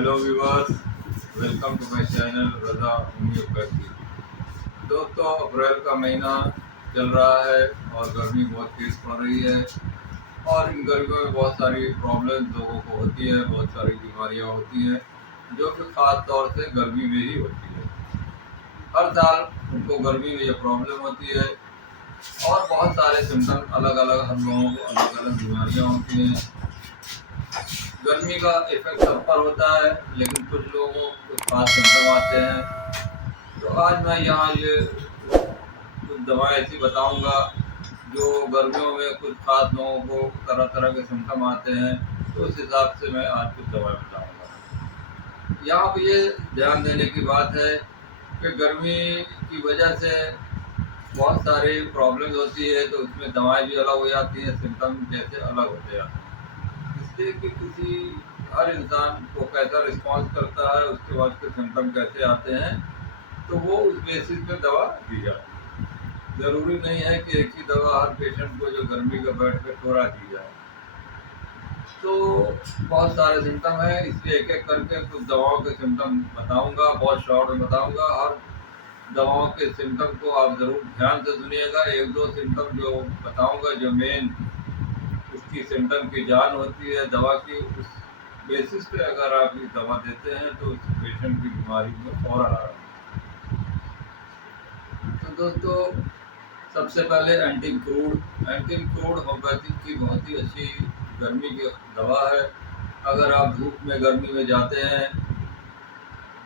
Hello viewers, welcome to my channel Raza homeopathy. दोस्तों, April का महीना चल रहा है और गर्मी बहुत तेज पड़ रही है और इन गर्मियों में बहुत सारी प्रॉब्लम लोगों को होती है, बहुत सारी बीमारियां होती हैं जो कि ख़ास तौर से गर्मी में ही होती है। हर साल उनको गर्मी में ये प्रॉब्लम होती है और बहुत सारे सिम्टम अलग अलग, हम लोगों को अलग अलग बीमारियाँ होती हैं। गर्मी का इफेक्ट सब पर होता है, लेकिन कुछ लोगों को कुछ खास सिम्टम आते हैं। तो आज मैं यहाँ ये कुछ दवाएं ऐसी बताऊंगा जो गर्मियों में कुछ खास लोगों को तरह तरह के सिम्टम आते हैं, तो उस हिसाब से मैं आज कुछ दवाएं बताऊंगा। यहाँ पे ये ध्यान देने की बात है कि गर्मी की वजह से बहुत सारी प्रॉब्लम्स होती है, तो उसमें दवाएं भी अलग हो जाती हैं, सिम्टम जैसे अलग होते जाते हैं। इसलिए कि किसी हर इंसान को कैसा रिस्पॉन्स करता है, उसके बाद के सिम्टम कैसे आते हैं, तो वो उस बेसिस पे दवा दी जाती है। ज़रूरी नहीं है कि एक ही दवा हर पेशेंट को जो गर्मी का बैठ पे थोड़ा दी जाए। तो बहुत सारे सिम्टम हैं, इसलिए एक एक करके कुछ दवाओं के सिम्टम बताऊंगा, बहुत शॉर्ट में बताऊंगा। हर दवाओं के सिम्टम को आप ज़रूर ध्यान से सुनिएगा। एक दो सिम्टम जो बताऊंगा, जो मेन उसकी सिम्टम की जान होती है दवा की, उस बेसिस पे अगर आप ये दवा देते हैं तो उस पेशेंट की बीमारी में फ़ौरन आराम। तो दोस्तों, सबसे पहले एंटी क्रूड होम्योपैथी की बहुत ही अच्छी गर्मी की दवा है। अगर आप धूप में गर्मी में जाते हैं,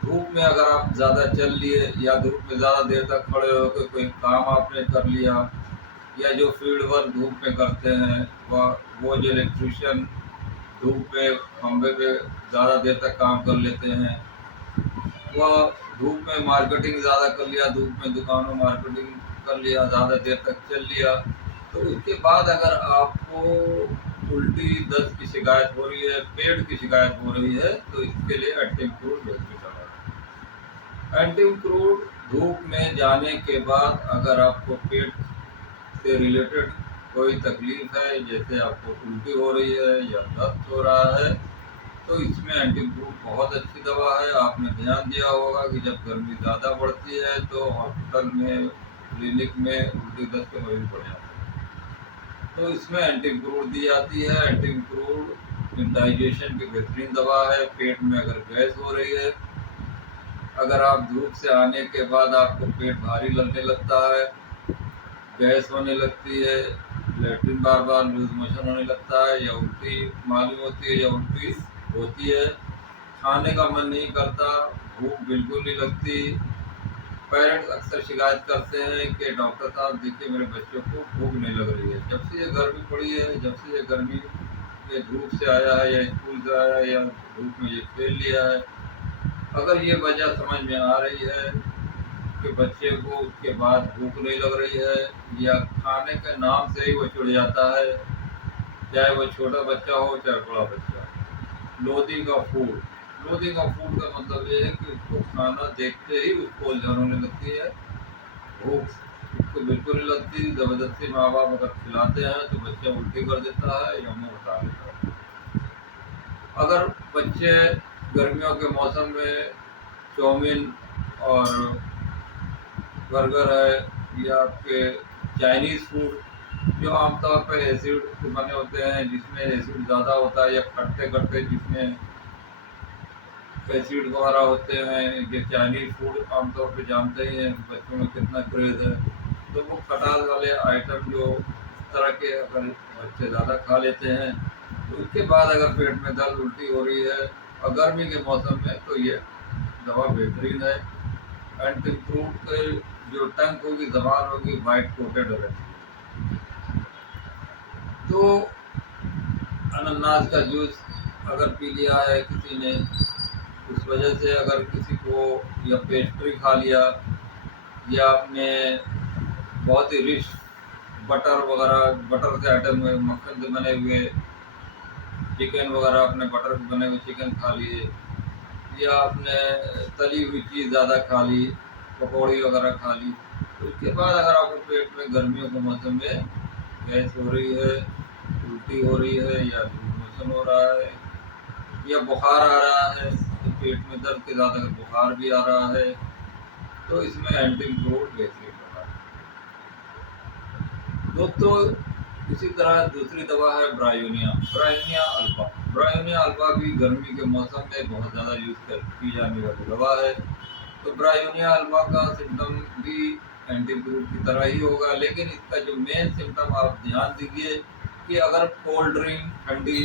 धूप में अगर आप ज़्यादा चल लिए या धूप में ज़्यादा देर तक खड़े होकर कोई काम आपने कर लिया, या जो फील्ड वर्क धूप में करते हैं, वो जो इलेक्ट्रिशियन धूप पे खंबे पे ज़्यादा देर तक काम कर लेते हैं, वह धूप में मार्केटिंग ज़्यादा कर लिया, धूप में दुकानों मार्केटिंग कर लिया, ज़्यादा देर तक चल लिया, तो उसके बाद अगर आपको उल्टी दस्त की शिकायत हो रही है, पेट की शिकायत हो रही है, तो इसके लिए एंटी क्रूड हॉस्पिटल है। एंटी क्रूड धूप में जाने के बाद अगर आपको पेट से रिलेटेड कोई तकलीफ है, जैसे आपको उल्टी हो रही है या दस्त हो रहा है, तो इसमें एंटी क्रूड बहुत अच्छी दवा है। आपने ध्यान दिया होगा कि जब गर्मी ज़्यादा बढ़ती है तो हॉस्पिटल में, क्लिनिक में उल्टी दस्त के मरीज बढ़ जाते हैं, तो इसमें एंटी क्रूड दी जाती है। एंटी क्रूड डाइजेशन की बेहतरीन दवा है। पेट में अगर गैस हो रही है, अगर आप धूप से आने के बाद आपको पेट भारी लगने लगता है, गैस होने लगती है, लेटरिन बार बार लूज मोशन होने लगता है, या उल्टी मालूम होती है या उल्टी होती है, खाने का मन नहीं करता, भूख बिल्कुल नहीं लगती। पेरेंट्स अक्सर शिकायत करते हैं कि डॉक्टर साहब देखिए, मेरे बच्चों को भूख नहीं लग रही है। जब से ये गर्मी पड़ी है, जब से ये गर्मी ये धूप से आया है या स्कूल से आया है या धूप में ये खेल लिया है, अगर ये वजह समझ में आ रही है कि बच्चे को उसके बाद भूख नहीं लग रही है, या खाने के नाम से ही वो चिढ़ जाता है, चाहे वो छोटा बच्चा हो चाहे बड़ा बच्चा। Loathing of food, loathing of food का मतलब ये है कि उसको खाना देखते ही उसको उलझन होने लगती है, भूख उसको बिल्कुल नहीं लगती। ज़बरदस्ती माँ बाप अगर खिलाते हैं तो बच्चा उल्टी कर देता है या मुँह उठा लेता है। अगर बच्चे गर्मियों के मौसम में चाउमीन और बर्गर है या आपके चाइनीज़ फूड जो आमतौर पर एसिड से बने होते हैं, जिसमें एसिड ज़्यादा होता है, या खट्टे खट्टे जिसमें एसिड वगैरह होते हैं, ये चाइनीज़ फूड आमतौर पे जानते ही हैं बच्चों में कितना क्रेज़ है। तो वो खटास वाले आइटम जो इस तरह के अगर बच्चे ज़्यादा खा लेते हैं, तो उसके बाद अगर पेट में दर्द उल्टी हो रही है और गर्मी के मौसम में, तो ये दवा बेहतरीन है। एंटी फ्रूट के जो टंग होगी, ज़बान होगी, वाइट कोटेड रहती है। तो अनानास का जूस अगर पी लिया है किसी ने, उस वजह से अगर किसी को, या पेस्ट्री खा लिया, या आपने बहुत ही रिच बटर वगैरह, बटर से आइटम में मक्खन से बने हुए चिकन वगैरह, आपने बटर से बने हुए चिकन खा लिए, या आपने तली हुई चीज़ ज़्यादा खा ली, पकौड़ी वगैरह खा ली, तो उसके बाद अगर आपको पेट में गर्मियों के मौसम में गैस हो रही है, उल्टी हो रही है, या लूज मोशन हो रहा है, या बुखार आ रहा है, तो पेट में दर्द के साथ अगर बुखार भी आ रहा है तो इसमें एंटीक्रोड बेहतरीन दवा है। दोस्तों, इसी तरह दूसरी दवा है ब्रायोनिया अल्फा। ब्रायोनिया अल्फा भी गर्मी के मौसम में बहुत ज़्यादा यूज़ की जाने वाली दवा है। तो ब्रायोनिया अल्फा का सिम्टम भी एंटीक्रोड की तरह ही होगा, लेकिन इसका जो मेन सिम्टम आप ध्यान दीजिए कि अगर कोल्ड ड्रिंक, ठंडी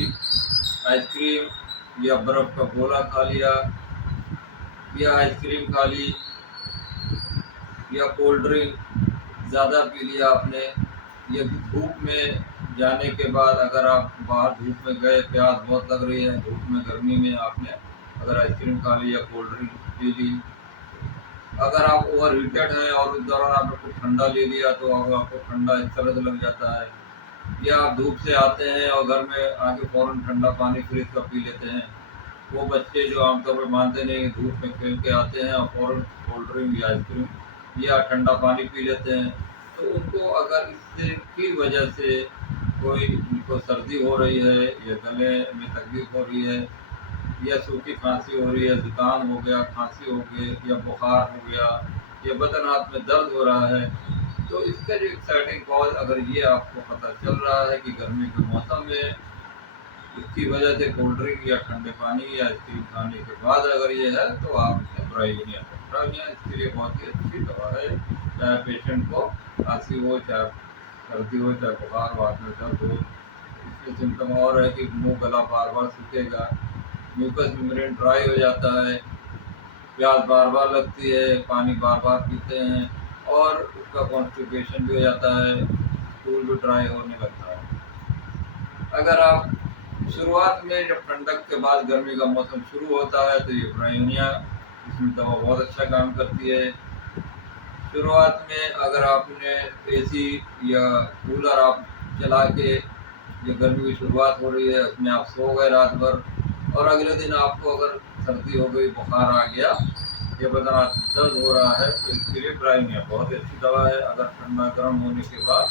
आइसक्रीम या बर्फ़ का गोला खा लिया या आइसक्रीम खा ली या कोल्ड ड्रिंक ज़्यादा पी लिया आपने, या धूप में जाने के बाद अगर आप बाहर धूप में गए, प्यास बहुत लग रही है, धूप में गर्मी में आपने अगर आइसक्रीम खा ली या कोल्ड ड्रिंक पी ली, अगर आप ओवर हीटेड हैं और उस दौरान आपने कुछ ठंडा ले लिया तो अब आपको ठंडा इस तरह से लग जाता है, या आप धूप से आते हैं और घर में आके फ़ौरन ठंडा पानी फ्रिज का पी लेते हैं। वो बच्चे जो आमतौर पर मानते नहीं, धूप में खेल के आते हैं और फ़ौरन कोल्ड ड्रिंक या आइसक्रीम या ठंडा पानी पी लेते हैं, तो उनको अगर इससे की वजह से कोई उनको सर्दी हो रही है या गले में तकलीफ हो रही है या सूखी खांसी हो रही है, जुकाम हो गया, खांसी हो गई या बुखार हो गया या बदन हाथ में दर्द हो रहा है, तो इसका जो एक्साइटिंग कॉज अगर ये आपको पता चल रहा है कि गर्मी के मौसम में इसकी वजह से कोल्ड ड्रिंक या ठंडे पानी या आइसक्रीम खाने के बाद अगर ये है तो आप ब्रायोनिया इसके लिए बहुत ही अच्छी दवा है। चाहे पेशेंट को खांसी हो, चाहे सर्दी हो, चाहे बुखार हो, हाथ में दर्द हो। इसके सिम्टम और है कि मुंह गला बार बार सूखेगा, म्यूकस मेम्ब्रेन ड्राई हो जाता है, प्यास बार बार लगती है, पानी बार बार पीते हैं और उसका कॉन्स्टिपेशन भी हो जाता है, स्टूल भी ड्राई होने लगता है। अगर आप शुरुआत में जब ठंडक के बाद गर्मी का मौसम शुरू होता है तो ये ब्रायोनिया इसमें दवा बहुत अच्छा काम करती है। शुरुआत में अगर आपने एसी या कूलर आप चला के, जो गर्मी की शुरुआत हो रही है उसमें आप सो गए रात भर और अगले दिन आपको अगर सर्दी हो गई, बुखार आ गया या बदन हाथ में दर्द हो रहा है तो इसके लिए ब्रायोनिया बहुत अच्छी दवा है। अगर ठंडा गर्म होने के बाद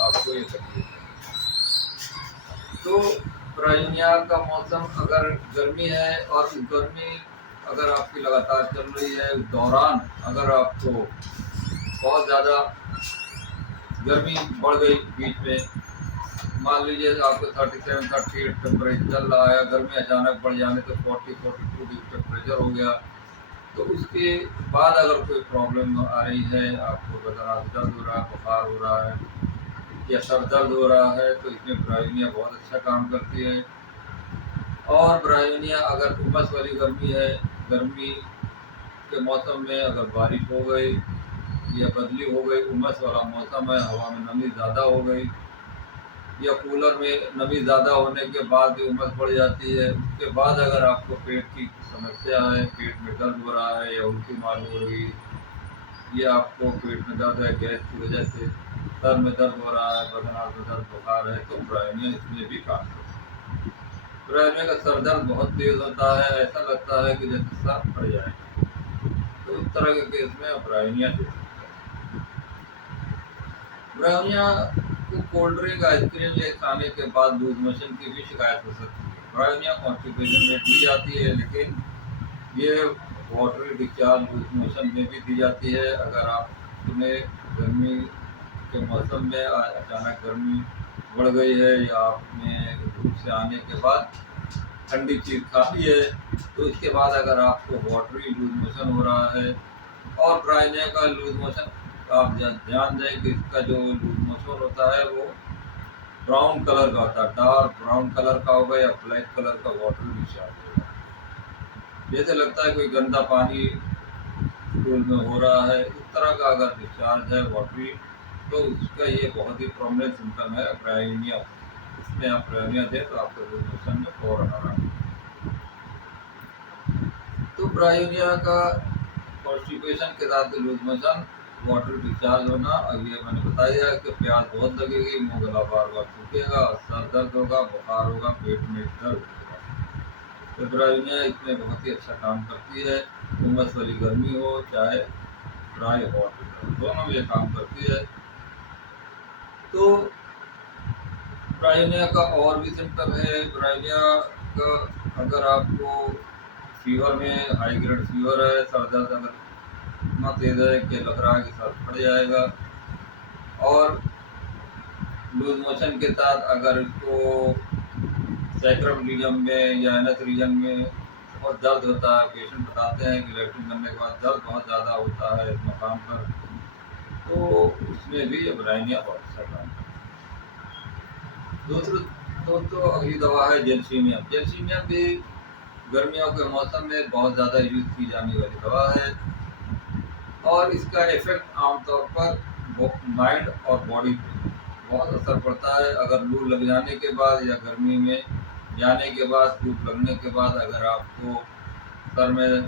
आपको ये तकलीफ है तो ब्रायोनिया का मौसम अगर गर्मी है और उस गर्मी अगर आपकी लगातार चल रही है, उस दौरान अगर आपको बहुत ज़्यादा गर्मी बढ़ गई, बीच में मान लीजिए आपको 37, 38 टेम्परेचर चल रहा है, गर्मी अचानक बढ़ जाने तो 40, 42 डिग्री टेम्परेचर हो गया, तो उसके बाद अगर कोई प्रॉब्लम आ रही है, आपको बदन हाथ दर्द हो रहा है, बुखार हो रहा है या सर दर्द हो रहा है, तो इसमें ब्रायोनिया बहुत अच्छा काम करती है। और ब्रायोनिया अगर उमस वाली गर्मी है, गर्मी के मौसम में अगर बारिश हो गई या बदली हो गई, उमस वाला मौसम है, हवा में नमी ज़्यादा हो गई या कूलर में नमी ज़्यादा होने के बाद भी उमस बढ़ जाती है, उसके बाद अगर आपको पेट की समस्या है, पेट में दर्द हो रहा है या उल्टी मालूम हो रही है या आपको पेट में दर्द है, गैस की वजह से सर में दर्द हो रहा है, बदन हाथ में दर्द, बुखार है, तो ब्रायोनिया इसमें भी काम करता है। ब्रायोनिया का सर दर्द बहुत तेज़ होता है, ऐसा लगता है कि जैसे सर फट जाएगा, तो इस तरह के केस में आप ब्रायोनिया दे सकते हैं। ब्रायोनिया को कोल्ड ड्रिंक, आइसक्रीम या खाने के बाद लूज मोशन की भी शिकायत हो सकती है। ब्रायोनिया कॉन्स्टिपेशन में दी जाती है, लेकिन ये वाटरी डिस्चार्ज लूज मोशन में भी दी जाती है। अगर आपने गर्मी के मौसम में अचानक गर्मी बढ़ गई है या आपने धूप से आने के बाद ठंडी चीज़ खा ली है, तो इसके बाद अगर आपको वाटरी लूज मोशन हो रहा है और ब्रायोनिया का लूज मोशन आप ध्यान दें कि इसका जो लूज मोशन होता है वो ब्राउन कलर का होता है, डार्क ब्राउन कलर का होगा या ब्लैक कलर का वाटर डिस्चार्ज होगा, जैसे लगता है कोई गंदा पानी स्टूल में हो रहा है, इस तरह का अगर डिस्चार्ज है वाटरी, तो उसका ये बहुत ही प्रोमिनेंट सिम्टम है ब्रायोनिया। इसमें आप ब्रायोनिया दें तो आपको लूज मोशन में फौरन आराम। तो ब्रायोनिया का कॉन्स्टिपेशन के साथ लूज मोशन, वाटर डिस्चार्ज होना, और ये मैंने बताया है कि प्यास बहुत लगेगी, मुंह गला बार बार सूखेगा, सर दर्द होगा, बुखार होगा, पेट में दर्द होगा, तो ब्रायोनिया इसमें बहुत ही अच्छा काम करती है। उमस वाली गर्मी हो चाहे ड्राई हॉट, दोनों में ये काम करती है। तो ब्रायोनिया का और भी सिम्टम है। ब्रायोनिया का अगर आपको फीवर में हाई ग्रेड फीवर है, सर दर्द अगर इतना तेज है कि लग रहा है कि सर फट जाएगा, और लूज मोशन के साथ अगर इसको सैक्रम रीजन में या एनस रीजन में बहुत दर्द होता है, पेशेंट बताते हैं कि लैट्रिन करने के बाद दर्द बहुत ज़्यादा होता है इस मकाम पर, तो उसमें भी ये ब्राइनिया बहुत अच्छा काम है। दोस्तों अगली दवा है जेलसीमियम। जेलसीमियम भी गर्मियों के मौसम में बहुत ज़्यादा यूज की जाने वाली दवा है, और इसका इफेक्ट आमतौर पर माइंड और बॉडी पे बहुत असर पड़ता है। अगर लू लग जाने के बाद या गर्मी में जाने के बाद, धूप लगने के बाद अगर आपको सर में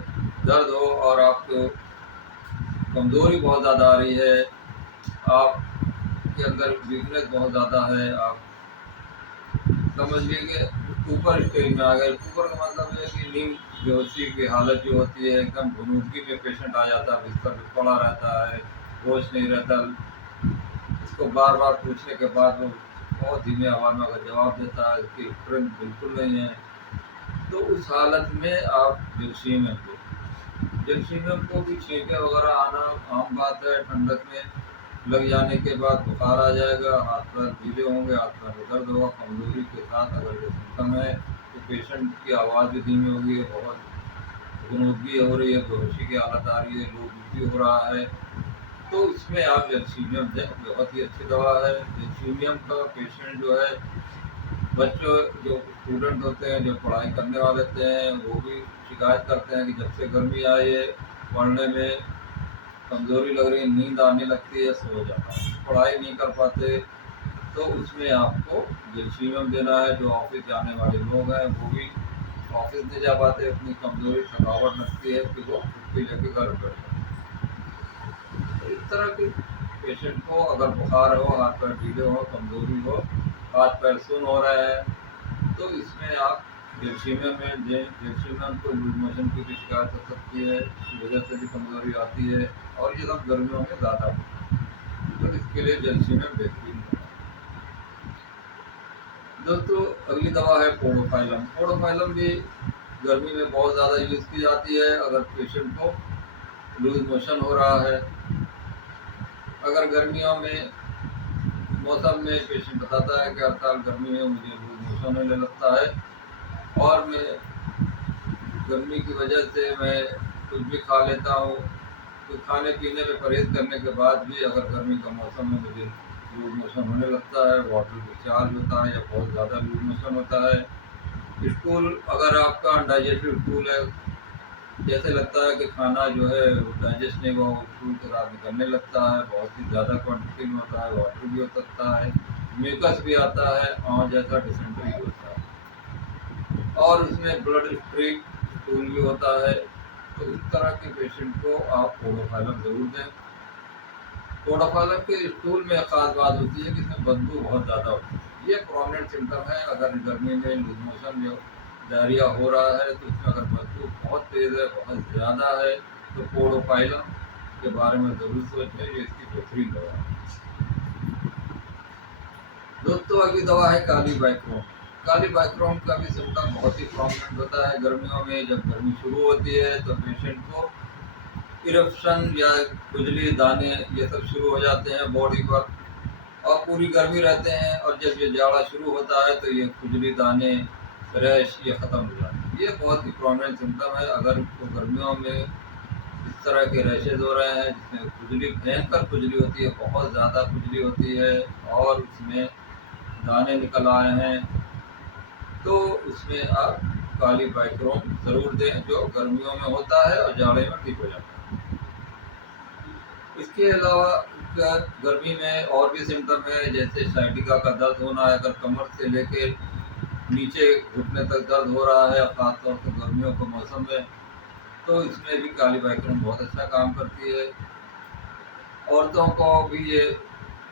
दर्द हो और आपको कमज़ोरी बहुत ज़्यादा आ रही है, आपके अंदर वीकनेस बहुत ज़्यादा है, आप समझ लीजिए कि ऊपर स्टेज में आ गए। ऊपर का मतलब है कि नींद बेहोशी की हालत जो होती है, एकदम घुनूदगी में पेशेंट आ जाता है, बिस्तर पे पड़ा रहता है, होश नहीं रहता। इसको बार बार पूछने के बाद वो बहुत धीमे आवाज़ में अगर जवाब देता है, इसकी स्ट्रेंथ बिल्कुल नहीं है, तो उस हालत में आप जेलसीमियम को भी छींके वगैरह आना आम बात है। ठंडक में लग जाने के बाद बुखार आ जाएगा, हाथ पैर गीले होंगे, हाथ पैर में दर्द होगा, कमजोरी के साथ अगर ये सिम्टम है तो पेशेंट की आवाज़ भी धीमी होगी, बहुत गुनगुनी हो रही है, बेहोशी की हालत आ रही है, लो बीपी हो रहा है, तो इसमें आप जेलसीमियम दें। बहुत ही अच्छी दवा है। जेलसीमियम का पेशेंट जो है, बच्चों जो स्टूडेंट होते हैं, जो पढ़ाई करने वाले होते हैं, वो भी शिकायत करते हैं कि जब से गर्मी आई है पढ़ने में कमज़ोरी लग रही है, नींद आने लगती है, सो जाता है, पढ़ाई नहीं कर पाते, तो उसमें आपको जेलसीमियम देना है। जो ऑफिस जाने वाले लोग हैं वो भी ऑफिस नहीं जा पाते, अपनी कमज़ोरी थकावट लगती है कि वो छुट्टी लेके घर बैठ जाते हैं। तो इस तरह के पेशेंट को अगर बुखार हो, हाथ पैर ढीले हो, कमज़ोरी हो, हाथ पैर सुन्न हो रहे हैं, तो इसमें आप जेलसीमियम में दें। जेलसीमियम को लूज मोशन की भी शिकायत हो सकती है, इसकी वजह से भी कमज़ोरी आती है, और ये सब गर्मियों में ज़्यादा होता है, तो इसके लिए जेलसीमियम बेहतरीन है। दोस्तों अगली दवा है पोडोफाइलम। पोडोफाइलम भी गर्मी में बहुत ज़्यादा यूज़ की जाती है अगर पेशेंट को लूज मोशन हो रहा है। अगर गर्मियों में मौसम में पेशेंट बताता है कि हर साल गर्मी में मुझे लूज मोशन होने लगता है, और मैं गर्मी की वजह से मैं कुछ भी खा लेता हूँ, तो खाने पीने में परहेज़ करने के बाद भी अगर गर्मी का मौसम में मुझे लूज मोशन होने लगता है, वाटर डिस्चार्ज होता है या बहुत ज़्यादा लूज मोशन होता है। स्टूल अगर आपका अनडाइजेस्टेड स्टूल है, जैसे लगता है कि खाना जो है वो डाइजेस्ट नहीं हुआ, स्टूल के साथ निकलने लगता है, बहुत ही ज़्यादा क्वांटिटी में होता है, वाटर भी हो सकता है, म्यूकस भी आता है, और जैसा डिसेंट्री भी होता है, और उसमें ब्लड स्ट्रीक स्टूल भी होता है। तो इस तरह के पेशेंट को आप पोडोफाइलम ज़रूर दें। पोडोफाइलम के स्टूल में ख़ास बात होती है कि इसमें बदबू बहुत ज़्यादा होती है। ये प्रोमिनेंट सिम्टम है। अगर गर्मी में लूज मोशन जो डायरिया हो रहा है, तो इसमें अगर बदबू बहुत तेज़ है, बहुत ज़्यादा है, तो पोडोफाइलम के बारे में ज़रूर सोचें, ये इसकी बेहतरीन दवा है। दोस्तों अगली दवा है काली बाइक्रोम। काली बाइक्रोम का भी सिम्टम बहुत ही प्रोमिनेंट होता है गर्मियों में। जब गर्मी शुरू होती है तो पेशेंट को इरप्शन या खुजली, दाने, ये सब शुरू हो जाते हैं बॉडी पर, और पूरी गर्मी रहते हैं, और जब ये जाड़ा शुरू होता है तो ये खुजली, दाने, रैश ये ख़त्म हो जाते हैं। ये बहुत ही प्रोमिनेंट सिम्टम है। अगर इसको गर्मियों में इस तरह के रैशेज हो रहे हैं जिसमें खुजली, भयंकर खुजली होती है, बहुत ज़्यादा खुजली होती है, और उसमें दाने निकल आए हैं, तो उसमें आप काली बाइक्रोम ज़रूर दें, जो गर्मियों में होता है और जाड़े में ठीक हो जाता है। इसके अलावा गर्मी में और भी सिम्टम है, जैसे साइटिका का दर्द होना है। अगर कमर से लेके नीचे घुटने तक दर्द हो रहा है, ख़ासतौर से गर्मियों के मौसम में, तो इसमें भी काली बाइक्रोम बहुत अच्छा काम करती है। औरतों को भी ये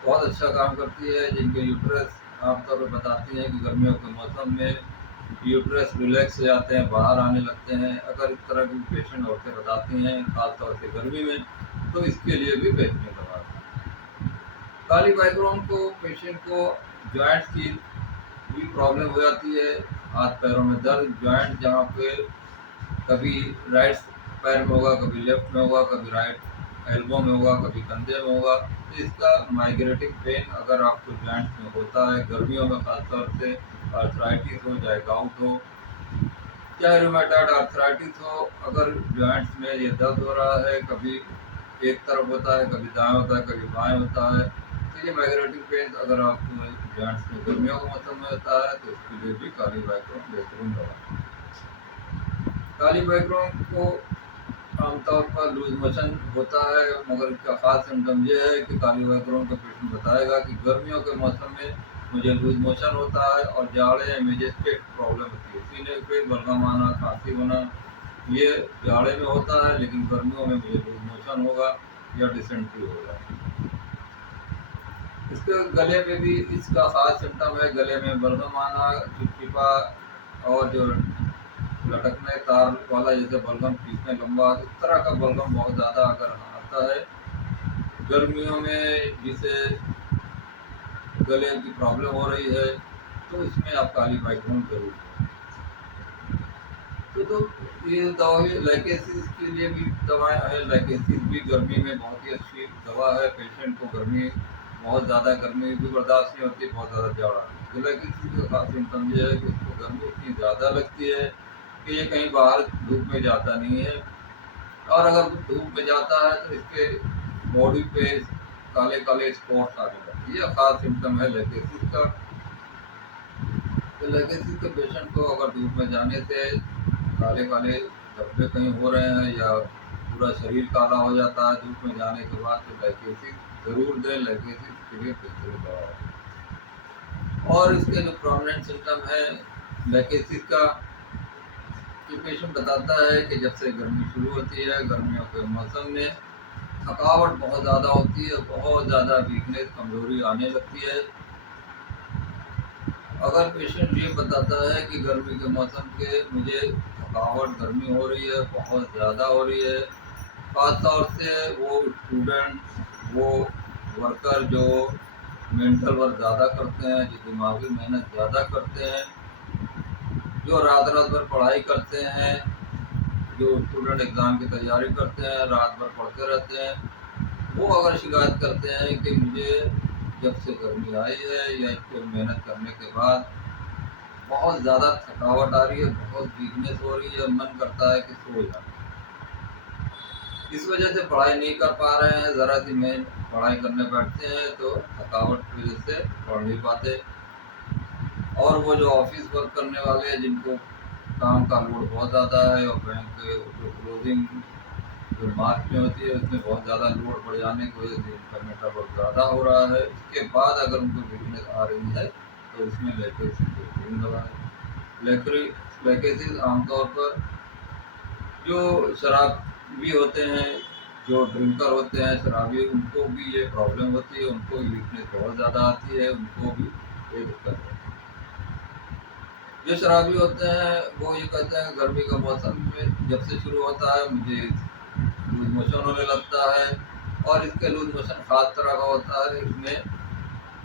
बहुत अच्छा काम करती है, जिनके यूट्रस आमतौर पर बताती हैं कि गर्मियों के मौसम में यूट्रस रिलैक्स हो जाते हैं, बाहर आने लगते हैं। अगर इस तरह की पेशेंट औरतें बताती हैं, ख़ासतौर से गर्मी में, तो इसके लिए भी बेहतरीन दवा है। काली बाइक्रोम को पेशेंट को जॉइंट्स की भी प्रॉब्लम हो जाती है, हाथ पैरों में दर्द, जॉइंट जहाँ पे कभी राइट पैर में होगा, कभी लेफ्ट में होगा, कभी राइट एल्बो में होगा, कभी कंधे में होगा। तो इसका माइग्रेटिंग पेन अगर आपको जॉइंट्स में होता है, गर्मियों में खासतौर से आर्थराइटिस हो चाहे गाउट हो चाहे रूमेटॉइड आर्थराइटिस हो, अगर जॉइंट्स में ये दर्द हो रहा है, कभी एक तरफ होता है, कभी दाएं होता है, कभी बाएं होता है, तो ये माइग्रेटिंग पेन अगर आपको जॉइंट्स में गर्मियों के मौसम में होता है तो उसके लिए भी काली बाइक्रोन बेहतरीन दवा है। काली बाइक्रोन को आमतौर पर लूज मोशन होता है, मगर इसका खास सिम्टम ये है कि काली बाइक्रोन का पेशेंट बताएगा कि गर्मियों के मौसम में मुझे लूज मोशन होता है और जाड़े में मुझे पेट प्रॉब्लम होती है, सीने पे बलगम आना, खांसी होना, ये जाड़े में होता है, लेकिन गर्मियों में मुझे लूज मोशन होगा या डिसेंट्री होगा। इसके गले में भी इसका खास सिम्टम है, गले में बलगम आना, चिपचिपा और जो लटकने तार वाला जैसे बलगम खींचने लंबा, इस तरह का बलगम बहुत ज़्यादा अगर आता है गर्मियों में, जिसे गले की प्रॉब्लम हो रही है, तो इसमें आप काली बाइक्रोन जरूर तो ये दवा लाइकेसिस के लिए भी दवाएं हैं। लाइकेसिस भी गर्मी में बहुत ही अच्छी दवा है। पेशेंट को गर्मी बहुत ज़्यादा गर्मी भी बर्दाश्त नहीं होती, बहुत ज़्यादा जाड़ा। तो लाइकेसिस का खास सिम्टम ये है कि उसको गर्मी इतनी ज़्यादा लगती है कि ये कहीं बाहर धूप में जाता नहीं है, और अगर धूप में जाता है तो इसके बॉडी पे काले काले स्पॉट्स आने लगते हैं। ये खास सिम्टम है लाइकेसिस का। तो लाइकेसिस के पेशेंट को अगर धूप में जाने से काले काले धब्बे कहीं हो रहे हैं या पूरा शरीर काला हो जाता है धूप में जाने के बाद, तो लाइकेसिस जरूर दें। लाइकेसिस के लिए बेहतरीन दवा है। और इसके जो प्रोमिनेंट सिम्टम है लाइकेसिस का, कि पेशेंट बताता है कि जब से गर्मी शुरू होती है, गर्मियों के मौसम में थकावट बहुत ज़्यादा होती है, बहुत ज़्यादा वीकनेस, कमजोरी आने लगती है। अगर पेशेंट ये बताता है कि गर्मी के मौसम के मुझे थकावट, गर्मी हो रही है, बहुत ज़्यादा हो रही है, खास तौर से वो स्टूडेंट, वो वर्कर जो मेंटल वर्क ज़्यादा करते हैं, जो दिमागी मेहनत ज़्यादा करते हैं, जो रात रात भर पढ़ाई करते हैं, जो स्टूडेंट एग्ज़ाम की तैयारी करते हैं, रात भर पढ़ते रहते हैं, वो अगर शिकायत करते हैं कि मुझे जब से गर्मी आई है या इसको मेहनत करने के बाद बहुत ज़्यादा थकावट आ रही है, बहुत वीकनेस हो रही है, मन करता है कि सो जाए, इस वजह से पढ़ाई नहीं कर पा रहे हैं, ज़रा सी में पढ़ाई करने बैठते हैं तो थकावट की वजह से पढ़ नहीं पाते। और वो जो ऑफिस वर्क करने वाले हैं, जिनको काम का लोड बहुत ज़्यादा है और बैंक के जो क्लोजिंग जो मार्च में होती है उसमें बहुत ज़्यादा लोड बढ़ जाने की वजह से इनका मेटा वर्क ज़्यादा हो रहा है, इसके बाद अगर उनको वीकनेस आ रही है तो इसमें लाइकेसिस बेहतरीन दवा है। लाइकेसिस आमतौर पर जो शराबी होते हैं, जो ड्रिंकर होते हैं, शराबी, उनको भी ये प्रॉब्लम होती है, उनको वीकनेस बहुत ज़्यादा आती है, उनको भी ये दिक्कत है। जो शराबी होते हैं वो ये कहते हैं गर्मी का मौसम में जब से शुरू होता है मुझे लूज मोशन होने लगता है, और इसके लूज मोशन खास तरह का होता है, इसमें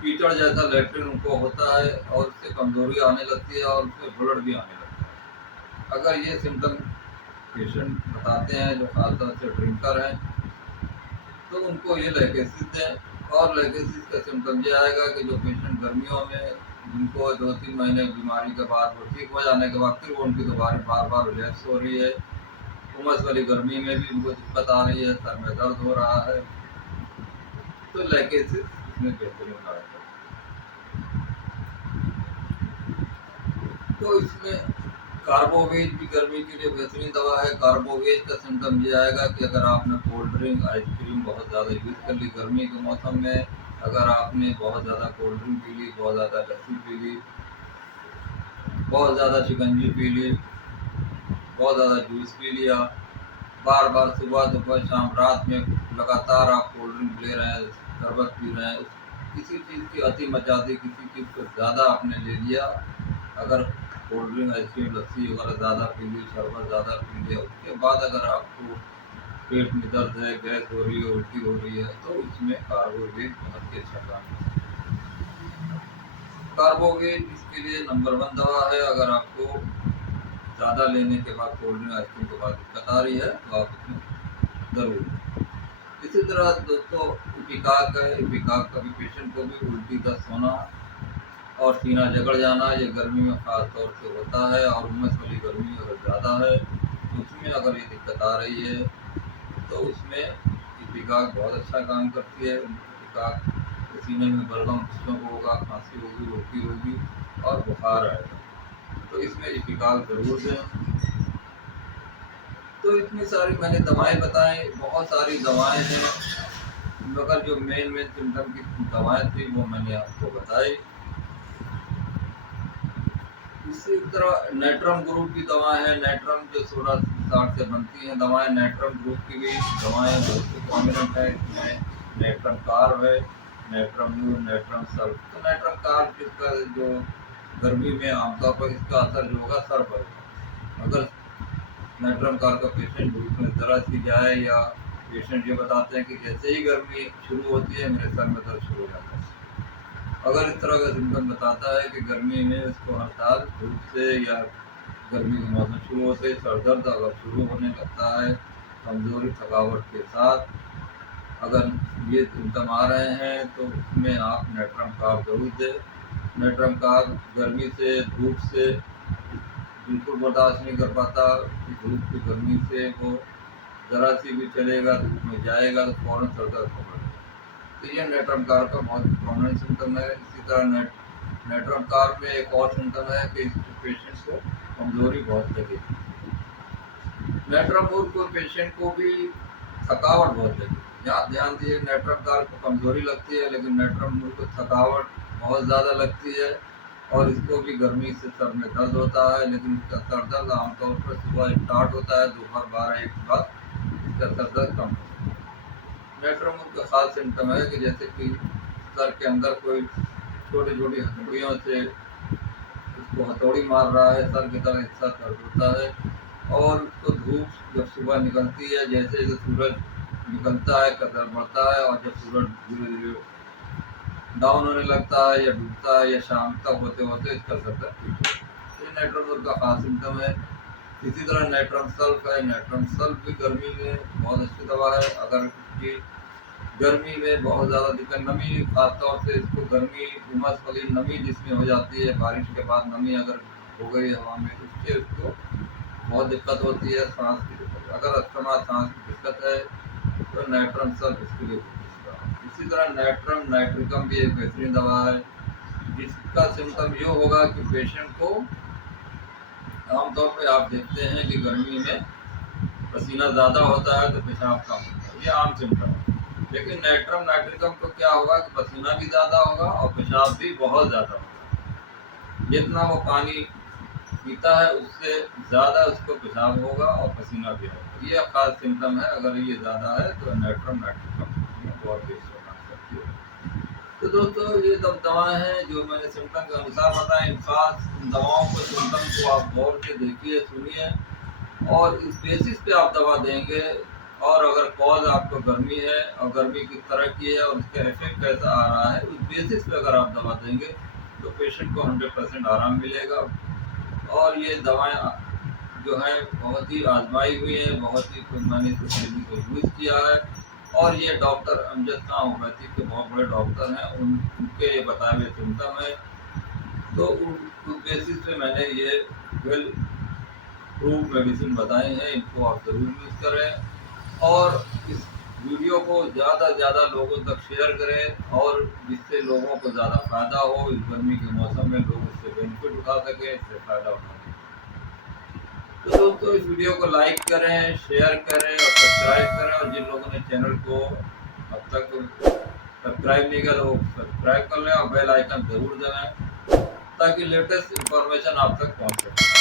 कीचड़ जैसा लैट्रिन उनको होता है और उससे कमजोरी आने लगती है और उसमें ब्लड भी आने लगता है। अगर ये सिम्टम पेशेंट बताते हैं जो खासतौर से ड्रिंकर हैं, तो उनको ये लाइकेसिस दें। और लाइकेसिस का सिम्टम ये आएगा कि जो पेशेंट गर्मियों में जिनको 2-3 महीने बीमारी के बाद वो ठीक हो जाने के बाद फिर वो उनकी दोबारा बार बार रिलैप्स हो रही है, उमस वाली गर्मी में भी उनको दिक्कत आ रही है, सर में दर्द हो रहा है, तो लाइकेसिस इसमें बेहतरीन कारगर है। तो इसमें कार्बोवेज भी गर्मी के लिए बेहतरीन दवा है। कार्बोवेज का सिम्टम ये आएगा कि अगर आपने कोल्ड ड्रिंक, आइसक्रीम बहुत ज़्यादा यूज़ कर ली गर्मी के मौसम में, अगर आपने बहुत ज़्यादा कोल्ड ड्रिंक पी ली, बहुत ज़्यादा लस्सी पी ली, बहुत ज़्यादा शिकंजी पी ली, बहुत ज़्यादा जूस पी लिया, बार बार सुबह दोपहर शाम रात में लगातार आप कोल्ड ड्रिंक ले रहे हैं, शरबत पी रहे हैं, किसी चीज़ की अति मचा दी, किसी चीज़ को ज़्यादा आपने ले लिया, अगर कोल्ड ड्रिंक, आइसक्रीम, लस्सी वगैरह ज़्यादा पी ली, शरबत ज़्यादा पी लिया, उसके बाद अगर आपको पेट में दर्द है, गैस हो रही है, उल्टी हो रही है, तो इसमें कार्बोवेज बहुत ही अच्छा काम है। कार्बोवेज इसके लिए नंबर 1 दवा है। अगर आपको ज़्यादा लेने के बाद, कोल्ड ड्रिंक आइसक्रीम के बाद दिक्कत आ रही है तो आप इसमें ज़रूर। इसी तरह दोस्तों इपिकाक है, इपिकाक का भी पेशेंट को भी उल्टी, दस्त होना और सीना जकड़ जाना ये गर्मी में ख़ास तौर से होता है। और उमस वाली गर्मी अगर ज़्यादा है तो उसमें अगर ये दिक्कत आ रही है तो उसमें इपिकाक बहुत अच्छा काम करती है। इपिकाक के सीने में बलगम होगा, खांसी होगी, उल्टी होगी और बुखार आएगा, तो इसमें इपिकाक ज़रूर दें। तो इतनी सारी मैंने दवाएं बताई, बहुत सारी दवाएं हैं, मगर जो मेन सिम्टम की दवाएं थी वो मैंने आपको बताई। इसी तरह नेट्रम ग्रुप की दवा है, नेट्रम जो 1660 से बनती हैं दवाएं, नेट्रम ग्रुप की भी दवाएं बहुत प्रोमिनेंट है। इसमें नेट्रम कार्ब है, नेट्रम न्यू, नेट्रम सल्फ। तो नेट्रम कार्ब इसका जो गर्मी में आमतौर पर इसका असर जो होगा सर पर, अगर नेट्रम कार्ब का पेशेंट धूप में ज़रा सी जाए या पेशेंट ये बताते हैं कि जैसे ही गर्मी शुरू होती है मेरे सर में दर्द शुरू हो जाता है, अगर इस तरह का सिम्टम बताता है कि गर्मी में उसको हर साल धूप से या गर्मी का मौसम शुरू होते सर दर्द अगर शुरू होने लगता है कमज़ोरी थकावट के साथ, अगर ये सिम्टम आ रहे हैं तो उसमें आप नेट्रम कार्ब जरूर दें। नेट्रम कार्ब गर्मी से, धूप से बिल्कुल बर्दाश्त नहीं कर पाता, धूप की गर्मी से वो ज़रा सी भी चलेगा, धूप में जाएगा तो फ़ौरन सर दर्द होगा। तो ये नेट्रम कार्ब का बहुत प्रोमिनेंट सिम्टम है। इसी तरह नेट्रम कार्ब में एक और सिम्टम है कि इस पेशेंट को कमज़ोरी बहुत लगेगी। नेट्रम मूर को पेशेंट को भी थकावट बहुत लगेगी। यहाँ ध्यान दिए, नेट्रम कार्ब को कमज़ोरी लगती है लेकिन नेट्रम मूर को थकावट बहुत ज़्यादा लगती है और इसको भी गर्मी से सर में दर्द होता है, लेकिन इसका सर दर्द आमतौर पर सुबह स्टार्ट होता है, दोपहर 12-1 के बाद इसका सर दर्द कम होता है। नेट्रम मूर का खास सिम्टम है कि जैसे कि सर के अंदर कोई छोटी छोटी हथौड़ियों से उसको हथौड़ी मार रहा है, सर की तरह हिस्सा दर्द होता है। और उसको धूप जब सुबह निकलती है, जैसे जैसे सूरज निकलता है का दर्द बढ़ता है, और जब सूरज धीरे धीरे डाउन होने लगता है या डूबता है या शाम तक होते होते इसका सर दर्द, ये नेट्रम मूर का खास सिम्टम है। इसी तरह नेट्रम सल्फ है, नेट्रम सल्फ भी गर्मी में बहुत अच्छी दवा है। अगर इसकी गर्मी में बहुत ज़्यादा दिक्कत, नमी खासतौर से इसको गर्मी उमस वाली नमी जिसमें हो जाती है, बारिश के बाद नमी अगर हो गई हवा में, उससे उसको बहुत दिक्कत होती है, सांस की दिक्कत। अगर अस्थमा, सांस की दिक्कत है तो नेट्रम सल्फ इसके लिए। इसी तरह नेट्रम नाइट्रिकम भी एक बेहतरीन दवा है, जिसका सिम्टम ये होगा कि पेशेंट को आमतौर पर आप देखते हैं कि गर्मी में पसीना ज़्यादा होता है तो पेशाब कम होता है, ये आम सिम्टम है। लेकिन नेट्रम नाइट्रिकम को क्या होगा कि पसीना भी ज़्यादा होगा और पेशाब भी बहुत ज़्यादा होगा। जितना वो पानी पीता है उससे ज़्यादा उसको पेशाब होगा और पसीना भी होगा। ये खास सिम्टम है, अगर ये ज़्यादा है तो नेट्रम नाइट्रिकम बहुत बेस्ट होना सकती है। तो दोस्तों ये सब दवाएँ हैं जो मैंने सिम्टम के अनुसार बताएं। इन खास दवाओं को, सिम्टम को आप गौर से देखिए, सुनिए और इस बेसिस पे आप दवा देंगे। और अगर कॉज आपको गर्मी है और गर्मी किस तरह की है और उसका इफेक्ट कैसा आ रहा है, उस बेसिस पे अगर आप दवा देंगे तो पेशेंट को 100% आराम मिलेगा। और ये दवाएं जो हैं बहुत ही आजमाई हुई हैं, बहुत ही मैंने इसको यूज़ किया है। और ये डॉक्टर अमजद खां होम्योपैथिक के बहुत बड़े डॉक्टर हैं, उनके ये बताए हुए सिम्टम है, तो उस बेसिस पे मैंने ये वेल प्रूव मेडिसिन बताई हैं, इनको आप ज़रूर यूज़ करें। और इस वीडियो को ज़्यादा से ज़्यादा लोगों तक शेयर करें और जिससे लोगों को ज़्यादा फ़ायदा हो। इस गर्मी के मौसम में लोग इससे बेनिफिट उठा सकें, इससे फ़ायदा उठा सकें। तो दोस्तों इस वीडियो को लाइक करें, शेयर करें और सब्सक्राइब करें। और जिन लोगों ने चैनल को अब तक सब्सक्राइब नहीं किया तो वो सब्सक्राइब कर लें और बेल आइकन ज़रूर दबाएं ताकि लेटेस्ट इंफॉर्मेशन आप तक पहुँच सके।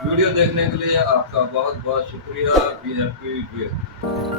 वीडियो देखने के लिए आपका बहुत बहुत शुक्रिया। Be happy, be happy.